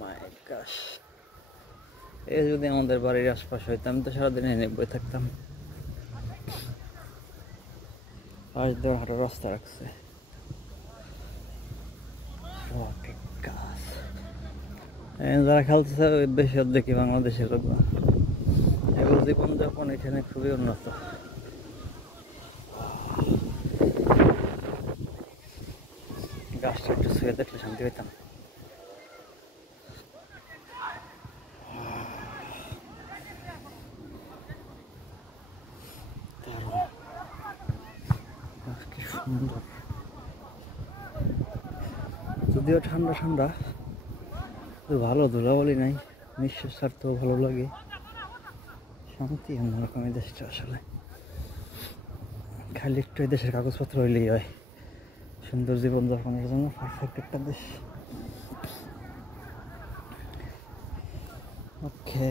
মাই গশ, এই যদি আমাদের বাড়ির আশপাশে হইতো আমি তো সারাদিন এনে বই থাকতাম। পাশ দিয়ে হাঁটার রাস্তা রাখছে, গাছ। যারা খেলতেছে বেশি দেখি বাংলাদেশের লোক, এগুলো জীবনযাপন এখানে খুবই উন্নত। গাছটা একটু শুয়ে দেখলে শান্তি পেতাম। কি সুন্দর, যদিও ঠান্ডা ঠান্ডা, ভালো ধুলাবালি নাই, নিঃশ্বাস ছাড়তেও ভালো লাগে, শান্তি অন্যরকম এই দেশটা। আসলে খালি একটু এই দেশের কাগজপত্র হইলেই হয়, সুন্দর জীবনযাপনের জন্য পারফেক্ট একটা দেশ। ওকে।